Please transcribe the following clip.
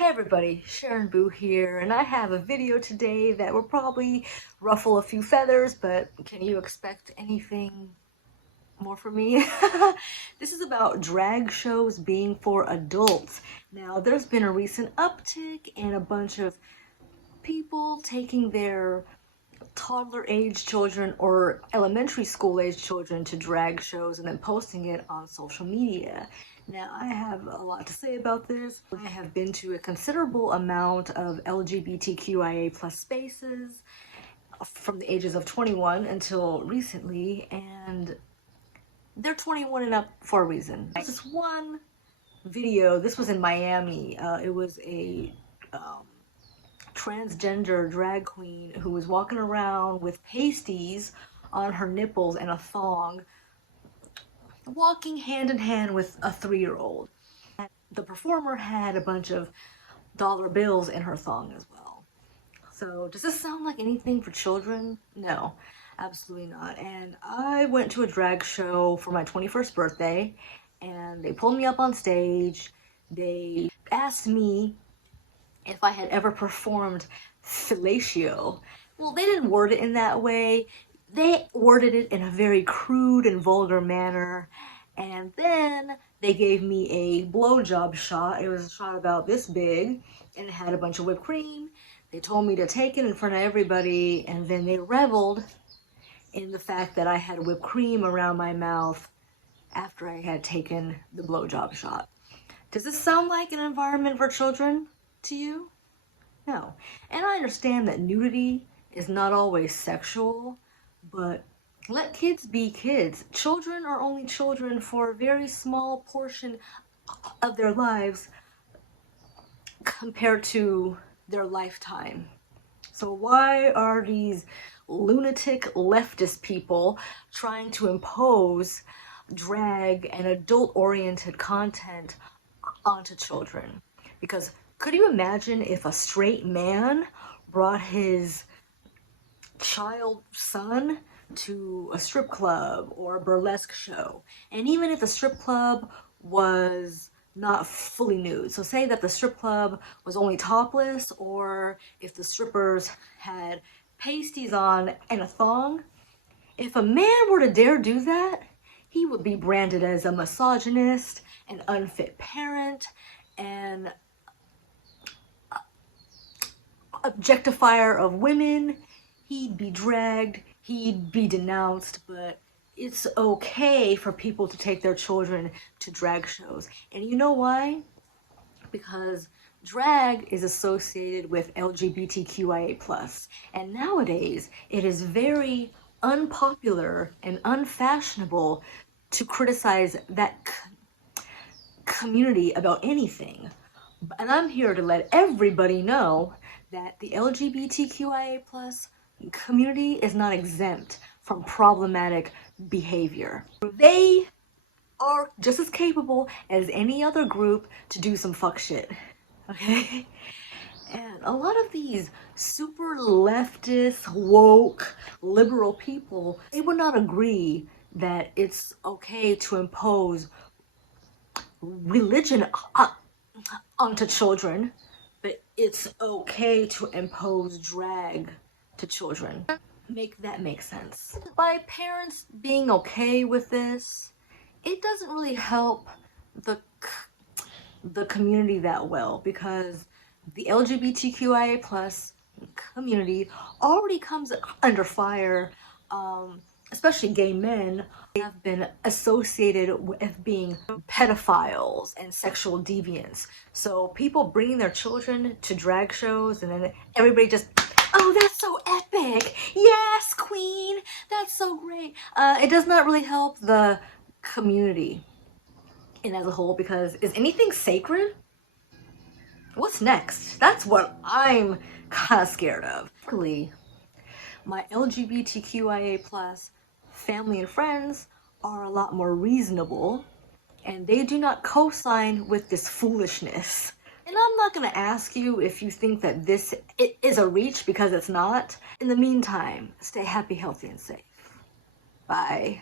Hey everybody, Sharon Boo here, and I have a video today that will probably ruffle a few feathers, but can you expect anything more from me? This is about drag shows being for adults. Now, there's been a recent uptick in a bunch of people taking their toddler age children or elementary school age children to drag shows and then posting it on social media. Now, I have a lot to say about this. I have been to a considerable amount of LGBTQIA plus spaces from the ages of 21 until recently, and they're 21 and up for a reason. There's this one video, this was in Miami. It was a transgender drag queen who was walking around with pasties on her nipples and a thong, walking hand in hand with a 3-year-old. The performer had a bunch of dollar bills in her thong as well. So does this sound like anything for children? No, absolutely not. And I went to a drag show for my 21st birthday, and they pulled me up on stage. They asked me if I had ever performed fellatio. Well, they didn't word it in that way. They worded it in a very crude and vulgar manner. And then they gave me a blowjob shot. It was a shot about this big, and it had a bunch of whipped cream. They told me to take it in front of everybody, and then they reveled in the fact that I had whipped cream around my mouth after I had taken the blowjob shot. Does this sound like an environment for children to you? No. And I understand that nudity is not always sexual, but let kids be kids. Children are only children for a very small portion of their lives compared to their lifetime. So why are these lunatic leftist people trying to impose drag and adult-oriented content onto children? Because could you imagine if a straight man brought his child son to a strip club or a burlesque show? And even if the strip club was not fully nude, so say that the strip club was only topless, or if the strippers had pasties on and a thong, if a man were to dare do that, he would be branded as a misogynist, an unfit parent, and objectifier of women. He'd be dragged, he'd be denounced, but it's okay for people to take their children to drag shows. And you know why? Because drag is associated with LGBTQIA+. And nowadays, it is very unpopular and unfashionable to criticize that community about anything. And I'm here to let everybody know that the LGBTQIA+ community is not exempt from problematic behavior. They are just as capable as any other group to do some fuck shit, okay? And a lot of these super leftist, woke, liberal people, they would not agree that it's okay to impose religion onto children, but it's okay to impose drag to children. Make that make sense. By parents being okay with this, it doesn't really help the community that well, because the LGBTQIA+ community already comes under fire. Especially gay men have been associated with being pedophiles and sexual deviants. So people bringing their children to drag shows, and then everybody just, oh, that's so epic. Yes, queen. That's so great. It does not really help the community in as a whole, because is anything sacred? What's next? That's what I'm kind of scared of. Luckily, my LGBTQIA+ family and friends are a lot more reasonable, and they do not co-sign with this foolishness. And I'm not gonna ask you if you think that this is a reach, because it's not. In the meantime, stay happy, healthy, and safe. Bye.